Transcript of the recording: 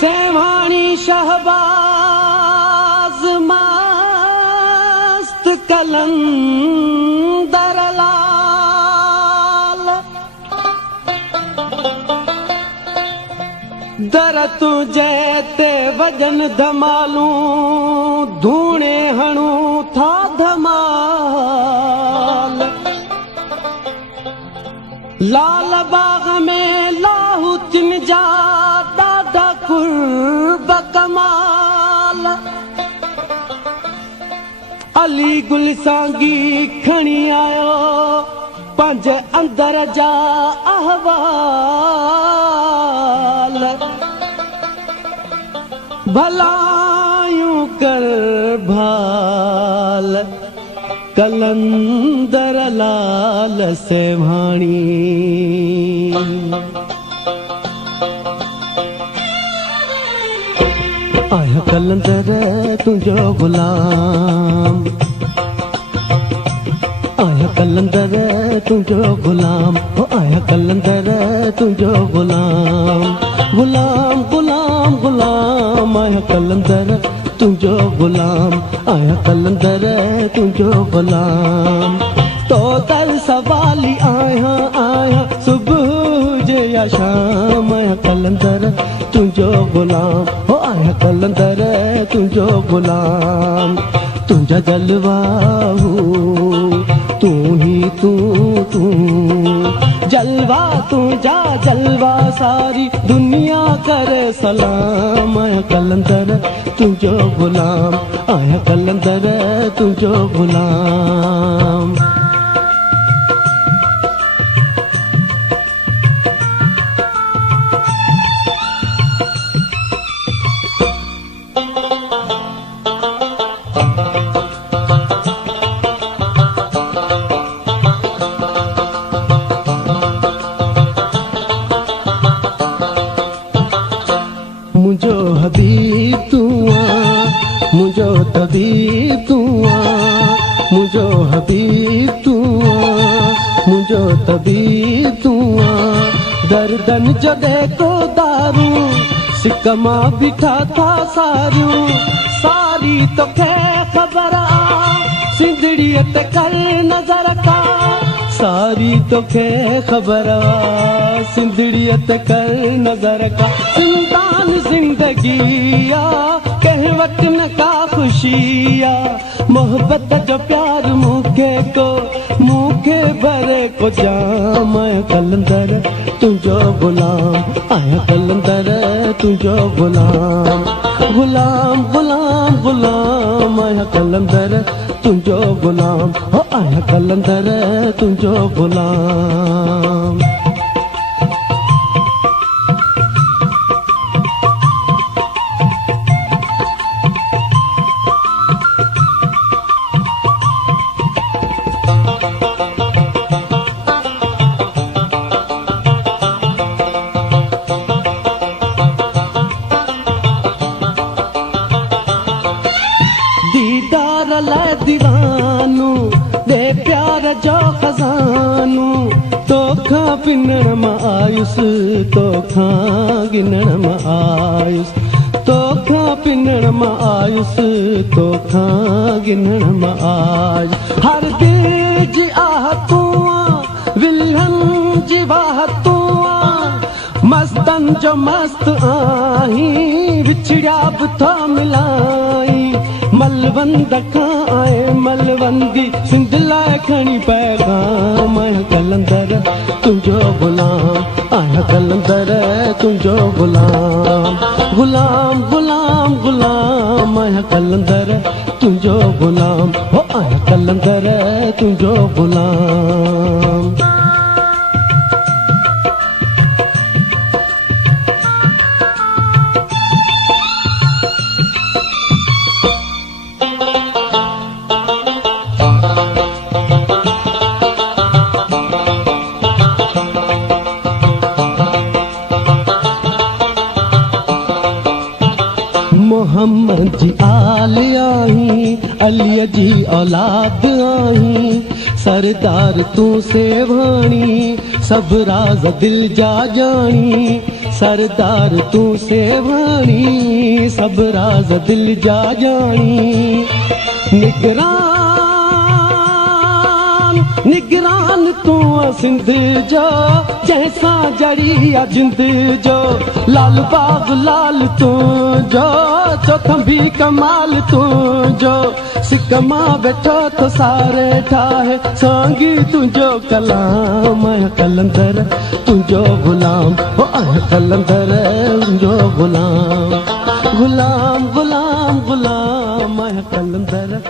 सेवाणी शहबाज मस्त कलंदर लाल दर तुझे ते वजन धमालूं धूणे हणू था धमाल लाल बाग में लाहू चिन जा दादा कुर्ब कमाल अली गुलसांगी खणी आयो पंज अंदर जा अहवाल भलायूं कर भाल कलंदर लाल सेवाणी आया कलंदर तुझो गुलाम आया कलंदर तुझो गुलाम ओ आया कलंदर तुझो गुलाम गुलाम गुलाम गुलाम आया कलंदर तुझो गुलाम आया कलंदर तुझो गुलाम तो दर सवाली आया आया सुबह जे या शाम आया कलंदर तुझो गुलाम हो आया कलंदर तुझो गुलाम तुझा जलवा तू ही तू जलवा तुझा जलवा सारी दुनिया करे सलाम आया कलंदर तुझो गुलाम आया कलंदर तुझो गुलाम मुझो हबीब तू मुझो तबीब तू मुझो हबीब तू मुझो तबीब तू दर्दन जो देखो दारू सिकमा बिठा था सारू सारी तो खे खबर आ सिंदड़ियत कर नजर का सारी तो खे खबर आ सिंदड़ियत कर नजर का जिंदान जिंदगिया कह वक्त न का खुशिया मोहब्बत जो प्यार मुखे भरे को जाम आया कलंदर तुझो गुलाम आया कलंदर तुझो गुलाम गुलाम गुलाम गुलाम आया कलंदर तुझो गुलाम हो आया कलंदर तुझो गुलाम दीदार लै दीवानू दे प्यार जो खजानू तोखा पिनण मां आयुस तोखा गिनण मां आयुस तोखा पिनण मां आयुस तोखा गिनण मां आयुस हर दिल जी आह तू विल्हन जी वाह तू मस्तन जो मस्त आही विछड़िया बि था मिलाई मलवंद खां आए मलवंदी सिंध लाइ खणी पैगाम आया कलंदर तुझो गुलाम आया कलंदर तुझो गुलाम गुलाम गुलाम गुलाम आया कलंदर तुझो गुलाम हो आया कलंदर तुझो गुलाम मोहम्मद जी आल आई अलीअ जी औलाद आहीं, सरदार तू सेवाणी, सब राज दिल जा जानी, सरदार तू सेवाणी, सब राज दिल जा जानी। निगरान तू सिंध जो, जैसा जड़ी जिंद जो, लाल बाग लाल तू जो, चौथंबी कमाल तू जो, सिकमा बैठो तो सारे ठाहे, सांगी तुझो कलाम है कलंदर तुझो गुलाम, ओ कलंदर तुझो गुलाम, गुलाम गुलाम गुलाम है कलंदर।